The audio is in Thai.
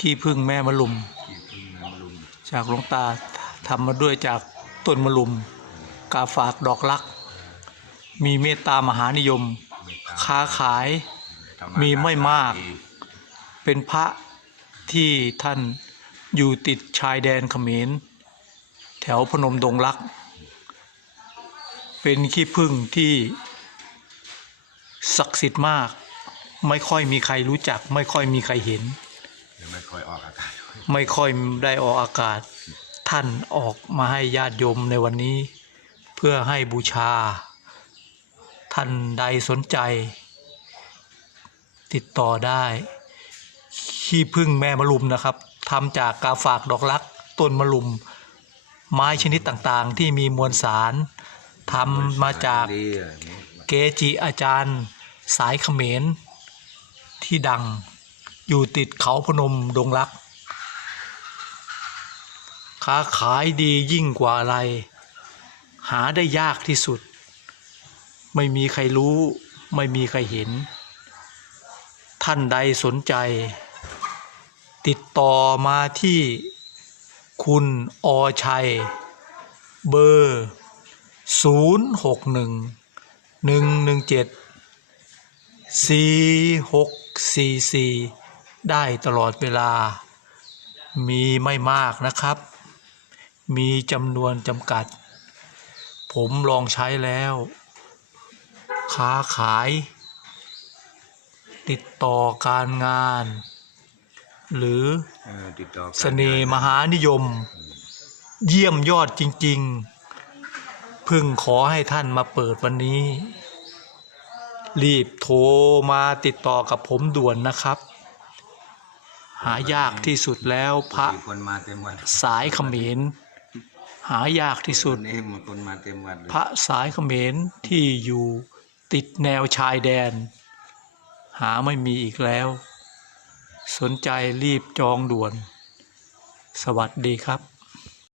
ขี้พึ่งแม่มะลุม ขี้พึ่งแม่มะลุม จากหลวงตาทำมาด้วยจากต้นมะลุม กาฝากดอกลัก มีเมตตามหานิยมเมตตาค้าขายทำมีไม่มากดีเป็นพระที่ท่านอยู่ติดชายแดนเขมร แถวพนมดงรัก เป็นขี้พึ่งที่ศักดิ์สิทธิ์มาก ไม่ค่อยมีใครรู้จัก ไม่ค่อยมีใครเห็นเดี๋ยว ไม่ค่อยออกอากาศไม่ค่อยได้ออกอากาศ ท่านออกมาให้ญาติโยมในวันนี้ เพื่อให้บูชา ท่านใดสนใจ ติดต่อได้ ขี้พึ่งแม่มะลุมนะครับทำจากกาฝากดอกลักต้นมะลุม ไม้ชนิดต่างๆ ที่มีมวลสารทำมาจากดีอะนี่เกจิอาจารย์ สายเขมรที่ดัง อยู่ติดเขาพนมดงรัก ค้าขายดียิ่งกว่าอะไร หาได้ยากที่สุด ไม่มีใครรู้ ไม่มีใครเห็น ท่านใดสนใจ ติดต่อมาที่คุณอชัย เบอร์ 0 6 1หนึ่งหนึ่งเจ็ดสี่หกสี่สี่ ได้ตลอดเวลา มีไม่มากนะครับ มีจำนวนจำกัด ผมลองใช้แล้ว ค้าขาย ติดต่อการงาน หรือเออติดต่อกันเสน่ห์มหานิยม เยี่ยมยอดจริง ๆ พึ่งขอให้ท่านมาเปิดวันนี้ รีบโทรมาติดต่อกับผมด่วนนะครับ หายากที่สุดแล้วพระคนมาเต็มวัดสายเขมรหายากที่สุดนี่มีคนมาเต็มวัดเลยพระสายเขมรที่อยู่ติดแนวชายแดน หาไม่มีอีกแล้ว สนใจรีบจองด่วน สวัสดีครับ